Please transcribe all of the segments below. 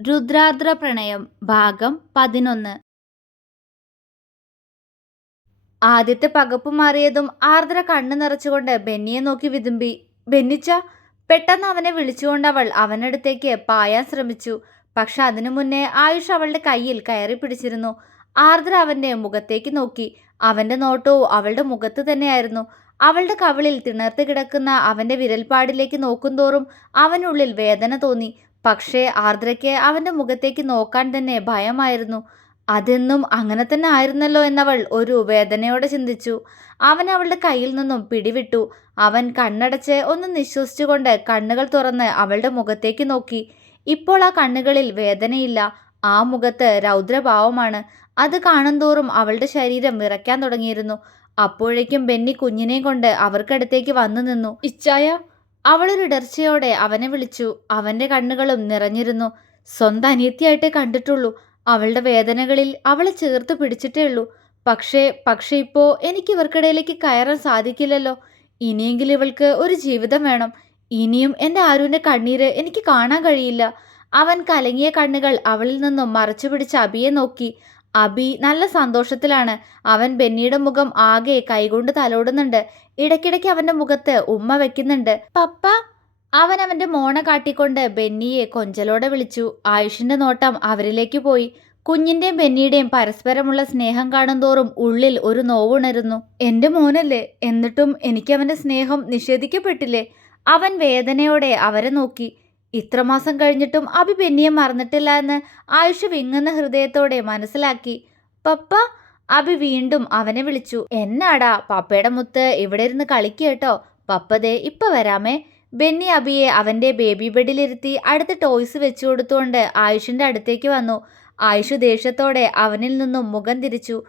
രുദ്രാദ്ര പ്രണയം ഭാഗം പതിനൊന്ന്. ആദ്യത്തെ പകപ്പ് മാറിയതും ആർദ്ര കണ്ണു നിറച്ചുകൊണ്ട് ബെന്നിയെ നോക്കി വിതുമ്പി ബെന്നിച്ച പെട്ടെന്ന് അവനെ വിളിച്ചുകൊണ്ട് അവൾ അവനടുത്തേക്ക് പായാൻ ശ്രമിച്ചു. പക്ഷെ അതിനു മുന്നേ ആയുഷ് അവളുടെ കയ്യിൽ കയറി പിടിച്ചിരുന്നു. ആർദ്ര അവന്റെ മുഖത്തേക്ക് നോക്കി. അവന്റെ നോട്ടവും അവളുടെ മുഖത്ത് തന്നെയായിരുന്നു. അവളുടെ കവിളിൽ തിണർത്ത് കിടക്കുന്ന അവന്റെ വിരൽപ്പാടിലേക്ക് നോക്കുന്തോറും അവനുള്ളിൽ വേദന തോന്നി. പക്ഷേ ആർദ്രയ്ക്ക് അവന്റെ മുഖത്തേക്ക് നോക്കാൻ തന്നെ ഭയമായിരുന്നു. അതെന്നും അങ്ങനെ തന്നെ ആയിരുന്നല്ലോ എന്നവൾ ഒരു വേദനയോടെ ചിന്തിച്ചു. അവൻ അവളുടെ കയ്യിൽ നിന്നും പിടിവിട്ടു. അവൻ കണ്ണടച്ച് ഒന്ന് നിശ്വസിച്ചുകൊണ്ട് കണ്ണുകൾ തുറന്ന് അവളുടെ മുഖത്തേക്ക് നോക്കി. ഇപ്പോൾ ആ കണ്ണുകളിൽ വേദനയില്ല. ആ മുഖത്ത് രൗദ്രഭാവമാണ്. അത് കാണുന്തോറും അവളുടെ ശരീരം വിറയ്ക്കാൻ തുടങ്ങിയിരുന്നു. അപ്പോഴേക്കും ബെന്നി കുഞ്ഞിനെയും കൊണ്ട് അവർക്കടുത്തേക്ക് വന്നു നിന്നു. ഇച്ചായ അവളൊരിടർച്ചയോടെ അവനെ വിളിച്ചു. അവന്റെ കണ്ണുകളും നിറഞ്ഞിരുന്നു. സ്വന്തം അനിയത്തിയായിട്ടേ കണ്ടിട്ടുള്ളൂ. അവളുടെ വേദനകളിൽ അവളെ ചേർത്ത് പിടിച്ചിട്ടേ ഉള്ളൂ. പക്ഷേ പക്ഷേ ഇപ്പോൾ എനിക്ക് ഇവർക്കിടയിലേക്ക് കയറാൻ സാധിക്കില്ലല്ലോ. ഇനിയെങ്കിലും ഇവൾക്ക് ഒരു ജീവിതം വേണം. ഇനിയും എന്റെ ആരുവിന്റെ കണ്ണീര് എനിക്ക് കാണാൻ കഴിയില്ല. അവൻ കലങ്ങിയ കണ്ണുകൾ അവളിൽ നിന്നും മറച്ചു പിടിച്ച് അബിയെ നോക്കി. അബി നല്ല സന്തോഷത്തിലാണ്. അവൻ ബെന്നിയുടെ മുഖം ആകെ കൈകൊണ്ട് തലോടുന്നുണ്ട്. ഇടയ്ക്കിടയ്ക്ക് അവന്റെ മുഖത്ത് ഉമ്മ വെക്കുന്നുണ്ട്. പപ്പ അവൻ അവന്റെ മോണ കാട്ടിക്കൊണ്ട് ബെന്നിയെ കൊഞ്ചലോടെ വിളിച്ചു. ആയുഷിന്റെ നോട്ടം അവരിലേക്ക് പോയി. കുഞ്ഞിന്റെയും ബെന്നിയുടെയും പരസ്പരമുള്ള സ്നേഹം കാണുന്തോറും ഉള്ളിൽ ഒരു നോവുണരുന്നു. എന്റെ മോനല്ലേ എന്നിട്ടും എനിക്ക് അവന്റെ സ്നേഹം നിഷേധിക്കപ്പെട്ടില്ലേ? അവൻ വേദനയോടെ അവരെ നോക്കി. ഇത്രമാസം കഴിഞ്ഞിട്ടും അഭി ബെന്നിയെ മറന്നിട്ടില്ല എന്ന് ആയുഷ് വിങ്ങുന്ന ഹൃദയത്തോടെ മനസ്സിലാക്കി. പപ്പ അഭി വീണ്ടും അവനെ വിളിച്ചു. എന്നാടാ പപ്പയുടെ മുത്ത് ഇവിടെ ഇരുന്ന് കളിക്കേട്ടോ പപ്പതേ ഇപ്പൊ വരാമേ. ബെന്നി അബിയെ അവന്റെ ബേബി ബെഡിലിരുത്തി അടുത്ത് ടോയ്സ് വെച്ചു കൊടുത്തുകൊണ്ട് ആയുഷിന്റെ അടുത്തേക്ക് വന്നു. ആയുഷ് ദേഷ്യത്തോടെ അവനിൽ നിന്നും മുഖം തിരിച്ചു.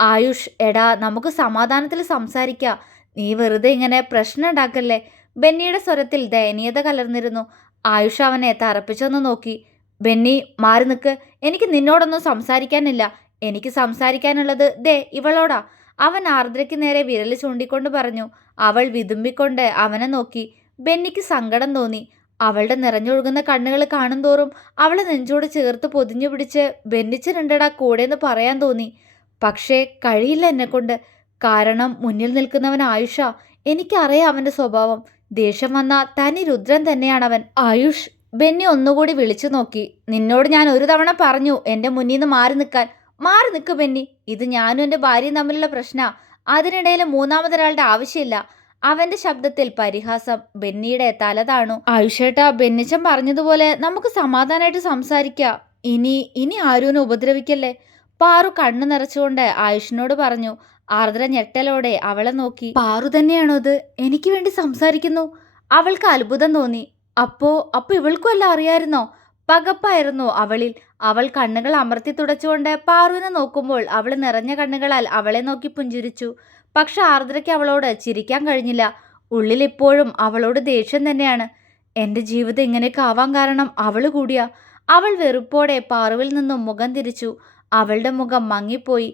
ആയുഷ് എടാ നമുക്ക് സമാധാനത്തിൽ സംസാരിക്കാം. നീ വെറുതെ ഇങ്ങനെ പ്രശ്നം ഉണ്ടാക്കല്ലേ? ബെന്നിയുടെ സ്വരത്തിൽ ദയനീയത കലർന്നിരുന്നു. ആയുഷ് അവനെ തറപ്പിച്ചൊന്ന് നോക്കി. ബെന്നി മാറി നിൽക്ക് എനിക്ക് നിന്നോടൊന്നും സംസാരിക്കാനില്ല. എനിക്ക് സംസാരിക്കാനുള്ളത് ദേ ഇവളോടാ. അവൻ ആർദ്രയ്ക്ക് നേരെ വിരൽ ചൂണ്ടിക്കൊണ്ട് പറഞ്ഞു അവൾ വിതുമ്പിക്കൊണ്ട് അവനെ നോക്കി. ബെന്നിക്ക് സങ്കടം തോന്നി. അവളുടെ നിറഞ്ഞൊഴുകുന്ന കണ്ണുകൾ കാണുന്തോറും അവളെ നെഞ്ചോട് ചേർത്ത് പൊതിഞ്ഞു പിടിച്ച് ബെന്നിച്ചിട്ടുണ്ടടാ കൂടെയെന്ന് പറയാൻ തോന്നി. പക്ഷേ കഴിയില്ല എന്നെക്കൊണ്ട്. കാരണം മുന്നിൽ നിൽക്കുന്നവൻ ആയുഷ. എനിക്കറിയാം അവന്റെ സ്വഭാവം. ദേഷ്യം വന്ന തനി രുദ്രൻ തന്നെയാണ് അവൻ ആയുഷ് ബെന്നി ഒന്നുകൂടി വിളിച്ചു നോക്കി. നിന്നോട് ഞാൻ ഒരു തവണ പറഞ്ഞു എന്റെ മുന്നിൽ നിന്ന് മാറി നിൽക്കാൻ. മാറി നിൽക്ക് പെന്നി ഇത് ഞാനും എന്റെ ഭാര്യയും തമ്മിലുള്ള പ്രശ്ന. അതിനിടയിൽ മൂന്നാമതൊരാളുടെ ആവശ്യമില്ല. അവന്റെ ശബ്ദത്തിൽ പരിഹാസം ബെന്നിയുടെ തല താണു. ആയുഷേട്ടാ ബെന്നിച്ചൻ പറഞ്ഞതുപോലെ നമുക്ക് സമാധാനമായിട്ട് സംസാരിക്കാം. ഇനി ഇനി ആരൂനെ ഉപദ്രവിക്കല്ലേ? പാറു കണ്ണു നിറച്ചുകൊണ്ട് ആയുഷിനോട് പറഞ്ഞു. ആർദ്ര ഞെട്ടലോടെ അവളെ നോക്കി. പാറു തന്നെയാണോ ഇത്? എനിക്ക് വേണ്ടി സംസാരിക്കുന്നു. അവൾക്ക് അത്ഭുതം തോന്നി. അപ്പോ അപ്പൊ ഇവൾക്കും അല്ല അറിയായിരുന്നോ? പകപ്പായിരുന്നു അവളിൽ. അവൾ കണ്ണുകൾ അമർത്തി തുടച്ചുകൊണ്ട് പാറുവിനെ നോക്കുമ്പോൾ അവൾ നിറഞ്ഞ കണ്ണുകളാൽ അവളെ നോക്കി പുഞ്ചിരിച്ചു. പക്ഷെ ആർദ്രയ്ക്ക് അവളോട് ചിരിക്കാൻ കഴിഞ്ഞില്ല. ഉള്ളിൽ ഇപ്പോഴും അവളോട് ദേഷ്യം തന്നെയാണ്. എന്റെ ജീവിതം ഇങ്ങനെയൊക്കെ ആവാൻ കാരണം അവൾ കൂടിയാ. അവൾ വെറുപ്പോടെ പാറുവിൽ നിന്നും മുഖം തിരിച്ചു. അവളുടെ മുഖം മങ്ങിപ്പോയി.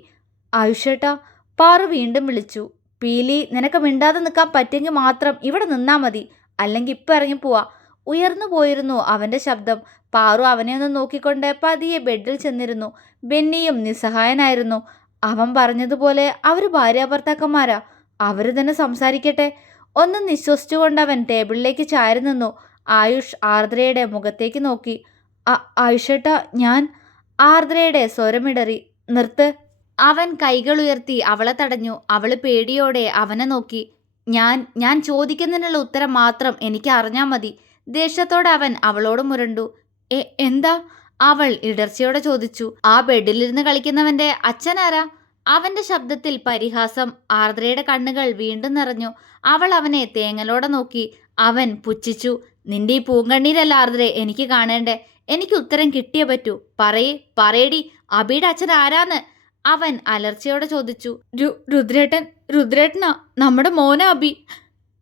ആയുഷേട്ടാ പാറു വീണ്ടും വിളിച്ചു. പീലി നിനക്ക് മിണ്ടാതെ നിൽക്കാൻ പറ്റിയെങ്കിൽ മാത്രം ഇവിടെ നിന്നാൽ മതി. അല്ലെങ്കിൽ ഇപ്പം ഇറങ്ങി പോവാ ഉയർന്നു പോയിരുന്നു അവന്റെ ശബ്ദം. പാറു അവനെ ഒന്ന് നോക്കിക്കൊണ്ട് പതിയെ ബെഡിൽ ചെന്നിരുന്നു. ബെന്നിയും നിസ്സഹായനായിരുന്നു. അവൻ പറഞ്ഞതുപോലെ അവർ ഭാര്യാഭർത്താക്കന്മാരാ അവർ തന്നെ സംസാരിക്കട്ടെ. ഒന്ന് നിശ്വസിച്ചുകൊണ്ട് അവൻ ടേബിളിലേക്ക് ചാരി നിന്നു. ആയുഷ് ആർദ്രയുടെ മുഖത്തേക്ക് നോക്കി. ആയുഷേട്ട ഞാൻ. ആർദ്രയുടെ സ്വരമിടറി നിർത്ത്. അവൻ കൈകൾ ഉയർത്തി അവളെ തടഞ്ഞു. അവൾ പേടിയോടെ അവനെ നോക്കി. ഞാൻ ഞാൻ ചോദിക്കുന്നതിനുള്ള ഉത്തരം മാത്രം എനിക്ക് അറിഞ്ഞാൽ മതി. ദേഷ്യത്തോടെ അവൻ അവളോട് മുരണ്ടു. എ എന്താ? അവൾ ഇടർച്ചയോടെ ചോദിച്ചു. ആ ബെഡിലിരുന്ന് കളിക്കുന്നവന്റെ അച്ഛനാരാ? അവന്റെ ശബ്ദത്തിൽ പരിഹാസം ആർദ്രയുടെ കണ്ണുകൾ വീണ്ടും നിറഞ്ഞു. അവൾ അവനെ തേങ്ങലോടെ നോക്കി. അവൻ പുച്ഛിച്ചു. നിന്റെ ഈ പൂങ്കണ്ണീരല്ല ആർദ്രെ എനിക്ക് കാണേണ്ടേ. എനിക്ക് ഉത്തരം കിട്ടിയേ പറ്റൂ. പറയേ പറയടി. അബിയുടെ അച്ഛൻ ആരാന്ന്? അവൻ അലർച്ചയോടെ ചോദിച്ചു. രുദ്രേട്ടൻ രുദ്രേട്ടനാ? നമ്മുടെ മോന അബി.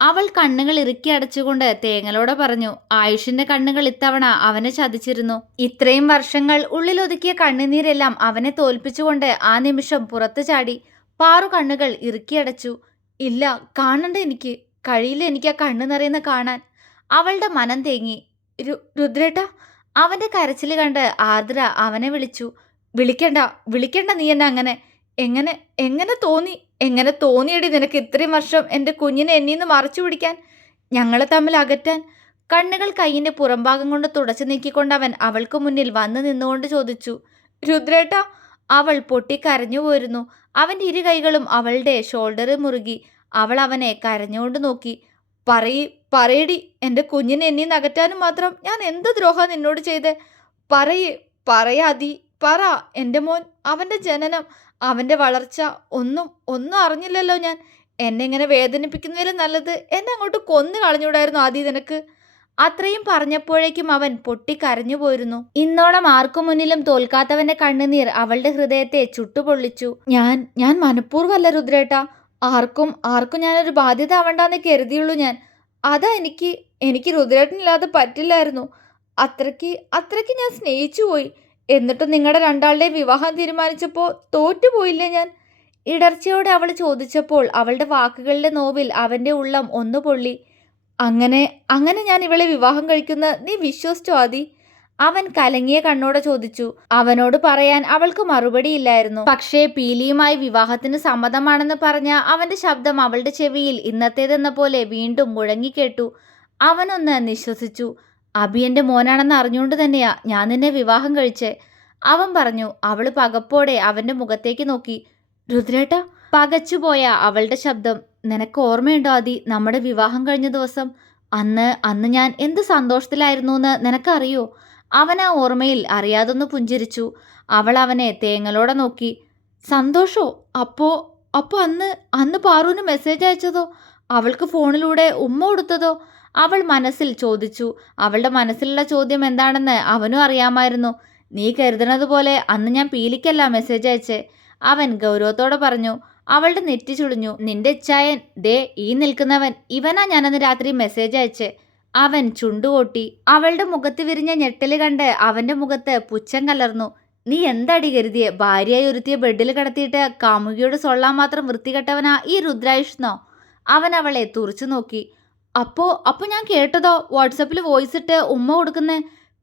അവൾ കണ്ണുകൾ ഇറുക്കി അടച്ചുകൊണ്ട് തേങ്ങലോടെ പറഞ്ഞു ആയുഷിന്റെ കണ്ണുകൾ ഇത്തവണ അവനെ ചതിച്ചിരുന്നു. ഇത്രയും വർഷങ്ങൾ ഉള്ളിലൊതുക്കിയ കണ്ണുനീരെല്ലാം അവനെ തോൽപ്പിച്ചുകൊണ്ട് ആ നിമിഷം പുറത്തു ചാടി പാറു കണ്ണുകൾ ഇറുക്കിയടച്ചു ഇല്ല കാണണ്ട എനിക്ക്. കഴിയില്ല എനിക്ക് ആ കണ്ണു നിറയുന്ന കാണാൻ. അവളുടെ മനം തേങ്ങി. രുദ്രേട്ട. അവന്റെ കരച്ചിൽ കണ്ട് ആർദ്ര അവനെ വിളിച്ചു. വിളിക്കണ്ട വിളിക്കണ്ട നീ എന്നെ അങ്ങനെ. എങ്ങനെ എങ്ങനെ തോന്നി? എങ്ങനെ തോന്നിയടി നിനക്ക് ഇത്രയും വർഷം എന്റെ കുഞ്ഞിനെ എന്നീന്ന് മറച്ചു പിടിക്കാൻ? ഞങ്ങളെ തമ്മിൽ അകറ്റാൻ? കണ്ണുകൾ കൈയിന്റെ പുറംഭാഗം കൊണ്ട് തുടച്ചു നീക്കിക്കൊണ്ട് അവൻ അവൾക്ക് മുന്നിൽ വന്നു നിന്നുകൊണ്ട് ചോദിച്ചു രുദ്രേട്ട അവൾ പൊട്ടിക്കരഞ്ഞു പോയിരുന്നു. അവന്റെ ഇരു കൈകളും അവളുടെ ഷോൾഡറിൽ മുറുകി. അവൾ അവനെ കരഞ്ഞുകൊണ്ട് നോക്കി. പറയി പറയടി എന്റെ കുഞ്ഞിനെ എന്നീ നകറ്റാനും മാത്രം ഞാൻ എന്ത് ദ്രോഹം നിന്നോട് ചെയ്തേ? പറയ് പറയാതി പറ എന്റെ മോൻ അവന്റെ ജനനം അവന്റെ വളർച്ച ഒന്നും ഒന്നും അറിഞ്ഞില്ലല്ലോ ഞാൻ. എന്നെ ഇങ്ങനെ വേദനിപ്പിക്കുന്നതിലും നല്ലത് എന്നെ അങ്ങോട്ട് കൊന്നു കളഞ്ഞൂടായിരുന്നു ആദ്യം നിനക്ക്. അത്രയും പറഞ്ഞപ്പോഴേക്കും അവൻ പൊട്ടി കരഞ്ഞു പോയിരുന്നു. ഇന്നോളം ആർക്കു മുന്നിലും തോൽക്കാത്തവന്റെ കണ്ണുനീർ അവളുടെ ഹൃദയത്തെ ചുട്ടുപൊള്ളിച്ചു. ഞാൻ ഞാൻ മനഃപൂർവമല്ല രുദ്രേട്ടാ. ആർക്കും ആർക്കും ഞാനൊരു ബാധ്യത ആവണ്ടെന്ന് കരുതിയുള്ളൂ ഞാൻ. അതാ എനിക്ക് എനിക്ക് രുദ്രേട്ടനില്ലാതെ പറ്റില്ലായിരുന്നു. അത്രയ്ക്ക് അത്രയ്ക്ക് ഞാൻ സ്നേഹിച്ചു പോയി എന്നിട്ടും നിങ്ങളുടെ രണ്ടാളുടെ വിവാഹം തീരുമാനിച്ചപ്പോൾ തോറ്റുപോയില്ലേ ഞാൻ? ഇടർച്ചയോടെ അവൾ ചോദിച്ചപ്പോൾ അവളുടെ വാക്കുകളുടെ നോവിൽ അവന്റെ ഉള്ളം ഒന്നു പൊള്ളി. അങ്ങനെ അങ്ങനെ ഞാൻ ഇവളെ വിവാഹം കഴിക്കുന്ന നീ വിശ്വസിച്ചോ ആദി? അവൻ കലങ്ങിയ കണ്ണോടെ ചോദിച്ചു. അവനോട് പറയാൻ അവൾക്ക് മറുപടിയില്ലായിരുന്നു പക്ഷേ പീലിയുമായി വിവാഹത്തിന് സമ്മതമാണെന്ന് പറഞ്ഞ അവന്റെ ശബ്ദം അവളുടെ ചെവിയിൽ ഇന്നത്തേതെന്ന പോലെ വീണ്ടും മുഴങ്ങിക്കേട്ടു. അവനൊന്ന് നിശ്വസിച്ചു. അബി എന്റെ മോനാണെന്ന് അറിഞ്ഞുകൊണ്ട് തന്നെയാ ഞാൻ നിന്നെ വിവാഹം കഴിച്ചേ. അവൻ പറഞ്ഞു അവൾ പകപ്പോടെ അവന്റെ മുഖത്തേക്ക് നോക്കി. രുദ്രേട്ട പകച്ചുപോയ അവളുടെ ശബ്ദം. നിനക്ക് ഓർമ്മയുണ്ടോ ആദി നമ്മുടെ വിവാഹം കഴിഞ്ഞ ദിവസം? അന്ന് അന്ന് ഞാൻ എന്ത് സന്തോഷത്തിലായിരുന്നു എന്ന് നിനക്കറിയോ? അവൻ ആ ഓർമ്മയിൽ അറിയാതൊന്ന് പുഞ്ചിരിച്ചു. അവൾ അവനെ തേങ്ങലോടെ നോക്കി. സന്തോഷോ? അപ്പോ അപ്പോ അന്ന് അന്ന് പാറുവിന് മെസ്സേജ് അയച്ചതോ? അവൾക്ക് ഫോണിലൂടെ ഉമ്മ കൊടുത്തതോ? അവൾ മനസ്സിൽ ചോദിച്ചു അവളുടെ മനസ്സിലുള്ള ചോദ്യം എന്താണെന്ന് അവനും അറിയാമായിരുന്നു. നീ കരുതുന്നത് പോലെ അന്ന് ഞാൻ പീലിക്കല്ല മെസ്സേജ് അയച്ചേ. അവൻ ഗൗരവത്തോടെ പറഞ്ഞു അവളുടെ നെറ്റി ചുളിഞ്ഞു. നിന്റെ ചായൻ ദേ ഈ നിൽക്കുന്നവൻ. ഇവനാ ഞാനന്ന് രാത്രി മെസ്സേജ് അയച്ചേ. അവൻ ചുണ്ടുകൊട്ടി അവളുടെ മുഖത്ത് വിരിഞ്ഞ ഞെട്ടൽ കണ്ട് അവന്റെ മുഖത്ത് പുച്ഛം കലർന്നു. നീ എന്താടി കരുതിയെ? ഭാര്യയായി ഒരുത്തിയ ബെഡിൽ കിടത്തിയിട്ട് കാമുകിയോട് സൊള്ളാൻ മാത്രം വൃത്തികെട്ടവനാ ഈ രുദ്രായുഷ്ണോ അവൻ അവളെ തുറച്ചു നോക്കി അപ്പോ അപ്പൊ ഞാൻ കേട്ടതോ? വാട്സപ്പിൽ വോയിസ് ഇട്ട് ഉമ്മ കൊടുക്കുന്നേ.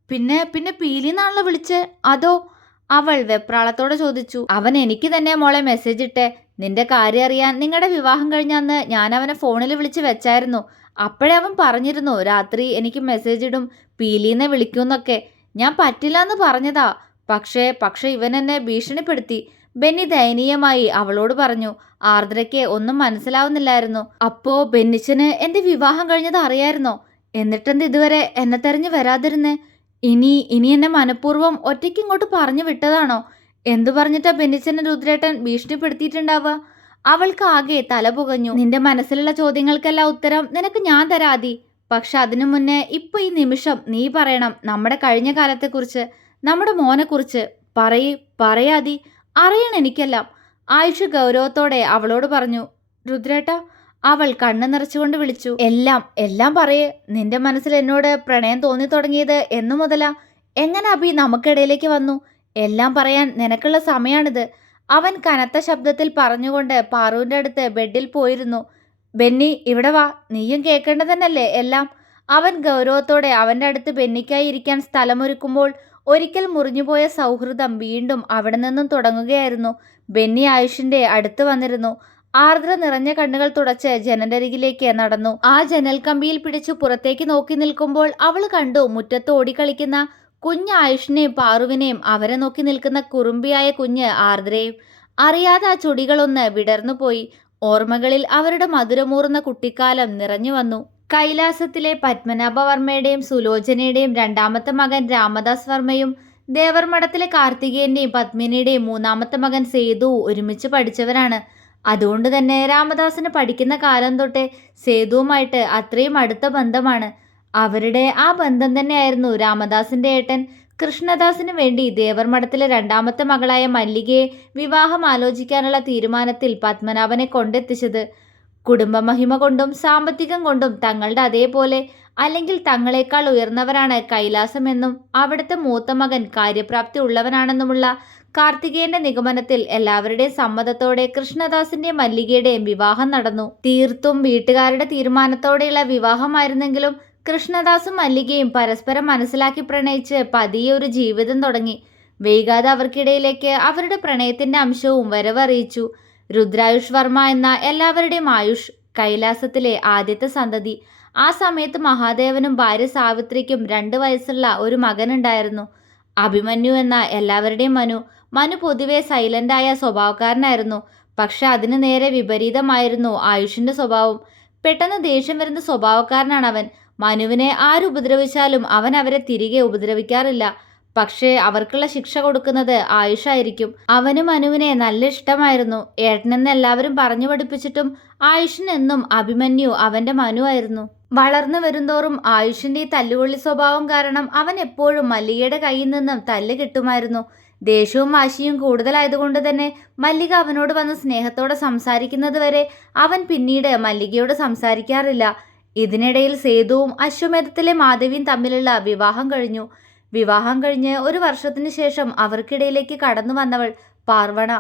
പിന്നെ പിന്നെ പീലിന്നാണല്ലോ വിളിച്ചേ? അതോ? അവൾ വെപ്രാളത്തോടെ ചോദിച്ചു. അവൻ എനിക്ക് തന്നെ മോളെ മെസ്സേജ് ഇട്ടേ. നിന്റെ കാര്യം അറിയാൻ നിങ്ങളുടെ വിവാഹം കഴിഞ്ഞ അന്ന് ഞാൻ അവനെ ഫോണിൽ വിളിച്ച് വെച്ചായിരുന്നു. അപ്പോഴേ അവൻ പറഞ്ഞിരുന്നു രാത്രി എനിക്ക് മെസ്സേജ് ഇടും പീലീനെ വിളിക്കൂന്നൊക്കെ. ഞാൻ പറ്റില്ല എന്ന് പറഞ്ഞതാ. പക്ഷേ പക്ഷെ ഇവൻ എന്നെ ഭീഷണിപ്പെടുത്തി. ബെന്നി ദയനീയമായി അവളോട് പറഞ്ഞു ആർദ്രയ്ക്ക് ഒന്നും മനസ്സിലാവുന്നില്ലായിരുന്നു. അപ്പോ ബെന്നിച്ചന് എന്റെ വിവാഹം കഴിഞ്ഞത് അറിയായിരുന്നോ? എന്നിട്ടെന്ത് ഇതുവരെ എന്നെ തെരഞ്ഞു വരാതിരുന്നേ? ഇനി ഇനി എന്നെ മനഃപൂർവം ഒറ്റയ്ക്ക് ഇങ്ങോട്ട് പറഞ്ഞു വിട്ടതാണോ? എന്തു പറഞ്ഞിട്ടാ ബെന്നിച്ചനെ രുദ്രേട്ടൻ ഭീഷണിപ്പെടുത്തിയിട്ടുണ്ടാവുക? അവൾക്ക് ആകെ തല പുകഞ്ഞു. നിന്റെ മനസ്സിലുള്ള ചോദ്യങ്ങൾക്കെല്ലാം ഉത്തരം നിനക്ക് ഞാൻ തരാതി പക്ഷെ അതിനു മുന്നേ ഇപ്പൊ ഈ നിമിഷം നീ പറയണം നമ്മുടെ കഴിഞ്ഞ കാലത്തെക്കുറിച്ച് നമ്മുടെ മോനെക്കുറിച്ച്. പറയ് പറയാതി അറിയണം എനിക്കെല്ലാം. ആയുഷ ഗൗരവത്തോടെ അവളോട് പറഞ്ഞു രുദ്രേട്ട അവൾ കണ്ണു നിറച്ചുകൊണ്ട് വിളിച്ചു. എല്ലാം എല്ലാം പറയേ. നിന്റെ മനസ്സിൽ എന്നോട് പ്രണയം തോന്നി തുടങ്ങിയത് എന്നു മുതലാ. എങ്ങനെ അഭി നമുക്കിടയിലേക്ക് വന്നു? എല്ലാം പറയാൻ നിനക്കുള്ള സമയാണിത്. അവൻ കനത്ത ശബ്ദത്തിൽ പറഞ്ഞുകൊണ്ട് പാറുവിന്റെ അടുത്ത് ബെഡിൽ പോയിരുന്നു. ബെന്നി ഇവിടെ വാ. നീയും കേൾക്കേണ്ടതന്നല്ലേ എല്ലാം? അവൻ ഗൗരവത്തോടെ അവന്റെ അടുത്ത് ബെന്നിക്കായി ഇരിക്കാൻ സ്ഥലമൊരുക്കുമ്പോൾ ഒരിക്കൽ മുറിഞ്ഞുപോയ സൗഹൃദം വീണ്ടും അവിടെ നിന്നും തുടങ്ങുകയായിരുന്നു. ബെന്നി ആയുഷിന്റെ അടുത്ത് വന്നിരുന്നു. ആർദ്ര നിറഞ്ഞ കണ്ണുകൾ തുടച്ച് ജനലരികിലേക്ക് നടന്നു. ആ ജനൽ കമ്പിയിൽ പിടിച്ചു പുറത്തേക്ക് നോക്കി നിൽക്കുമ്പോൾ അവൾ കണ്ടു മുറ്റത്ത് ഓടിക്കളിക്കുന്ന കുഞ്ഞ് ആയുഷിനെയും പാറുവിനെയും അവരെ നോക്കി നിൽക്കുന്ന കുറുമ്പിയായ കുഞ്ഞ് ആർദ്രയും അറിയാതെ ആ ചുടികളൊന്ന് വിടർന്നുപോയി. ഓർമ്മകളിൽ അവരുടെ മധുരമൂറുന്ന കുട്ടിക്കാലം നിറഞ്ഞു വന്നു. കൈലാസത്തിലെ പത്മനാഭവർമ്മയുടെയും സുലോചനയുടെയും രണ്ടാമത്തെ മകൻ രാമദാസ് വർമ്മയും ദേവർമഠത്തിലെ കാർത്തികേയന്റെയും പത്മിനിയുടെയും മൂന്നാമത്തെ മകൻ സേതു ഒരുമിച്ച് പഠിച്ചവരാണ്. അതുകൊണ്ട് തന്നെ രാമദാസിന് പഠിക്കുന്ന കാലം തൊട്ടേ സേതുവുമായിട്ട് അത്രയും അടുത്ത ബന്ധമാണ്. അവരുടെ ആ ബന്ധം തന്നെയായിരുന്നു രാമദാസിന്റെ ഏട്ടൻ കൃഷ്ണദാസിന് വേണ്ടി ദേവർമഠത്തിലെ രണ്ടാമത്തെ മകളായ മല്ലികയെ വിവാഹം ആലോചിക്കാനുള്ള തീരുമാനത്തിൽ പത്മനാഭനെ കൊണ്ടെത്തിച്ചത്. കുടുംബമഹിമ കൊണ്ടും സാമ്പത്തികം കൊണ്ടും തങ്ങളുടെ അതേപോലെ അല്ലെങ്കിൽ തങ്ങളെക്കാൾ ഉയർന്നവരാണ് കൈലാസമെന്നും അവിടുത്തെ മൂത്ത മകൻ കാര്യപ്രാപ്തി ഉള്ളവനാണെന്നുമുള്ള കാർത്തികേയന്റെ നിഗമനത്തിൽ എല്ലാവരുടെയും സമ്മതത്തോടെ കൃഷ്ണദാസിന്റെ മല്ലികയുടെയും വിവാഹം നടന്നു. തീർത്തും വീട്ടുകാരുടെ തീരുമാനത്തോടെയുള്ള വിവാഹമായിരുന്നെങ്കിലും കൃഷ്ണദാസും മല്ലികയും പരസ്പരം മനസ്സിലാക്കി പ്രണയിച്ച് പതിയെ ഒരു ജീവിതം തുടങ്ങി. വൈകാതെ അവർക്കിടയിലേക്ക് അവരുടെ പ്രണയത്തിന്റെ അംശവും വരവറിയിച്ചു. രുദ്രായുഷ് വർമ്മ എന്ന എല്ലാവരുടെയും ആയുഷ് കൈലാസത്തിലെ ആദ്യത്തെ സന്തതി. ആ സമയത്ത് മഹാദേവനും ഭാര്യ സാവിത്രിക്കും രണ്ട് വയസ്സുള്ള ഒരു മകനുണ്ടായിരുന്നു. അഭിമന്യു എന്ന എല്ലാവരുടെയും മനു. മനു പൊതുവെ സൈലന്റായ സ്വഭാവക്കാരനായിരുന്നു. പക്ഷെ അതിന് നേരെ വിപരീതമായിരുന്നു ആയുഷിന്റെ സ്വഭാവം. പെട്ടെന്ന് ദേഷ്യം വരുന്ന സ്വഭാവക്കാരനാണ് അവൻ മനുവിനെ ആരുപദ്രവിച്ചാലും അവൻ അവരെ തിരികെ ഉപദ്രവിക്കാറില്ല. പക്ഷേ അവർക്കുള്ള ശിക്ഷ കൊടുക്കുന്നത് ആയുഷായിരിക്കും. അവനും അനുവിനെ നല്ല ഇഷ്ടമായിരുന്നു. ഏട്ടനെന്ന് എല്ലാവരും പറഞ്ഞു പഠിപ്പിച്ചിട്ടും ആയുഷിനെന്നും അഭിമന്യു അവന്റെ മനു ആയിരുന്നു. വളർന്നു വരുന്തോറും ആയുഷിന്റെ ഈ തല്ലുകൊള്ളി സ്വഭാവം കാരണം അവൻ എപ്പോഴും മല്ലികയുടെ കയ്യിൽ നിന്നും തല്ല് കിട്ടുമായിരുന്നു. ദേഷ്യവും വാശിയും കൂടുതലായതുകൊണ്ട് തന്നെ മല്ലിക അവനോട് വന്ന് സ്നേഹത്തോടെ സംസാരിക്കുന്നത് വരെ അവൻ പിന്നീട് മല്ലികയോട് സംസാരിക്കാറില്ല. ഇതിനിടയിൽ സേതുവും അശ്വമേധത്തിലെ മാധവിയും തമ്മിലുള്ള വിവാഹം കഴിഞ്ഞു. വിവാഹം കഴിഞ്ഞ് ഒരു വർഷത്തിനു ശേഷം അവർക്കിടയിലേക്ക് കടന്നു വന്നവൾ പാർവണ.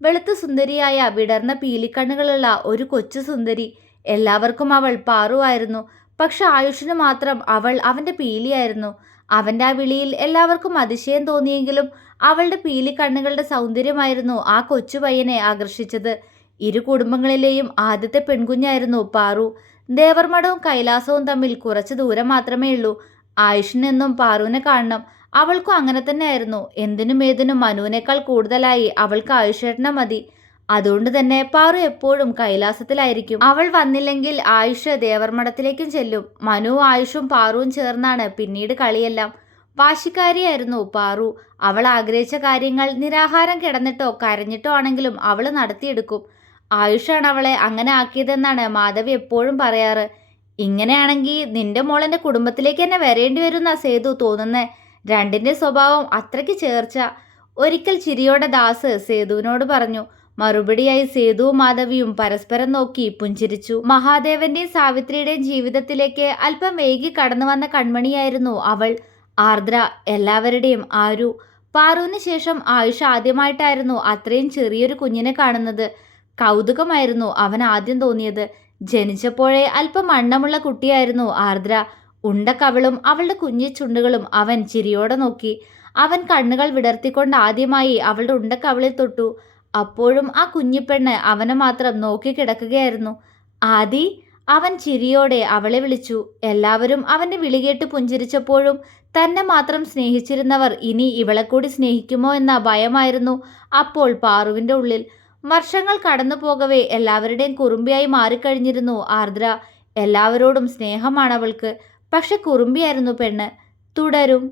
വെളുത്ത സുന്ദരിയായ വിടർന്ന പീലിക്കണ്ണുകളുള്ള ഒരു കൊച്ചു സുന്ദരി. എല്ലാവർക്കും അവൾ പാറുവായിരുന്നു പക്ഷെ ആയുഷിന് മാത്രം അവൾ അവന്റെ പീലിയായിരുന്നു. അവന്റെ ആ വിളിയിൽ എല്ലാവർക്കും അതിശയം തോന്നിയെങ്കിലും അവളുടെ പീലിക്കണ്ണുകളുടെ സൗന്ദര്യമായിരുന്നു ആ കൊച്ചു പയ്യനെ ആകർഷിച്ചത്. ഇരു കുടുംബങ്ങളിലെയും ആദ്യത്തെ പെൺകുഞ്ഞായിരുന്നു പാറു. ദേവർമഠവും കൈലാസവും തമ്മിൽ കുറച്ച് ദൂരം മാത്രമേ ഉള്ളൂ ആയുഷിനെന്നും പാറുവിനെ കാണണം. അവൾക്കും അങ്ങനെ തന്നെയായിരുന്നു. എന്തിനും ഏതിനും മനുവിനേക്കാൾ കൂടുതലായി അവൾക്ക് ആയുഷേട്ടനെ മതി. അതുകൊണ്ട് തന്നെ പാറു എപ്പോഴും കൈലാസത്തിലായിരിക്കും. അവൾ വന്നില്ലെങ്കിൽ ആയുഷ് ദേവർമഠത്തിലേക്കും ചെല്ലും. മനു ആയുഷും പാറുവും ചേർന്നാണ് പിന്നീട് കളിയെല്ലാം. വാശിക്കാരിയായിരുന്നു പാറു. അവൾ ആഗ്രഹിച്ച കാര്യങ്ങൾ നിരാഹാരം കിടന്നിട്ടോ കരഞ്ഞിട്ടോ ആണെങ്കിലും അവൾ നടത്തിയെടുക്കും. ആയുഷാണ് അവളെ അങ്ങനെ ആക്കിയതെന്നാണ് മാധവി എപ്പോഴും പറയാറ്. ഇങ്ങനെയാണെങ്കിൽ നിന്റെ മോളെന്റെ കുടുംബത്തിലേക്ക് തന്നെ വരേണ്ടി വരുന്ന സേതു തോന്നുന്നേ. രണ്ടിന്റെ സ്വഭാവം അത്രയ്ക്ക് ചേർച്ച. ഒരിക്കൽ ചിരിയോടെ ദാസ് സേതുവിനോട് പറഞ്ഞു മറുപടിയായി സേതുവും മാധവിയും പരസ്പരം നോക്കി പുഞ്ചിരിച്ചു. മഹാദേവന്റെയും സാവിത്രിയുടെയും ജീവിതത്തിലേക്ക് അല്പം വൈകി കടന്നു വന്ന കൺമണിയായിരുന്നു അവൾ. ആർദ്ര എല്ലാവരുടെയും ആരു. പാറുവിന് ശേഷം ആയുഷ ആദ്യമായിട്ടായിരുന്നു അത്രയും ചെറിയൊരു കുഞ്ഞിനെ കാണുന്നത്. കൗതുകമായിരുന്നു അവൻ ആദ്യം തോന്നിയത്. ജനിച്ചപ്പോഴേ അല്പം വണ്ണമുള്ള കുട്ടിയായിരുന്നു ആർദ്ര. ഉണ്ട കവളും അവളുടെ കുഞ്ഞി ചുണ്ടുകളും അവൻ ചിരിയോടെ നോക്കി. അവൻ കണ്ണുകൾ വിടർത്തിക്കൊണ്ട് ആദ്യമായി അവളുടെ ഉണ്ടക്കവളിൽ തൊട്ടു. അപ്പോഴും ആ കുഞ്ഞിപ്പെണ്ണ് അവനെ മാത്രം നോക്കി കിടക്കുകയായിരുന്നു. ആദി അവൻ ചിരിയോടെ അവളെ വിളിച്ചു. എല്ലാവരും അവന്റെ വിളികേട്ട് പുഞ്ചിരിച്ചപ്പോഴും തന്നെ മാത്രം സ്നേഹിച്ചിരുന്നവർ ഇനി ഇവളെ കൂടി സ്നേഹിക്കുമോ എന്ന ഭയമായിരുന്നു അപ്പോൾ പാറുവിന്റെ ഉള്ളിൽ. വർഷങ്ങൾ കടന്നു പോകവേ എല്ലാവരുടെയും കുറുമ്പിയായി മാറിക്കഴിഞ്ഞിരുന്നു ആർദ്ര. എല്ലാവരോടും സ്നേഹമാണ് അവൾക്ക്. പക്ഷെ കുറുമ്പിയായിരുന്നു പെണ്ണ്. തുടരും.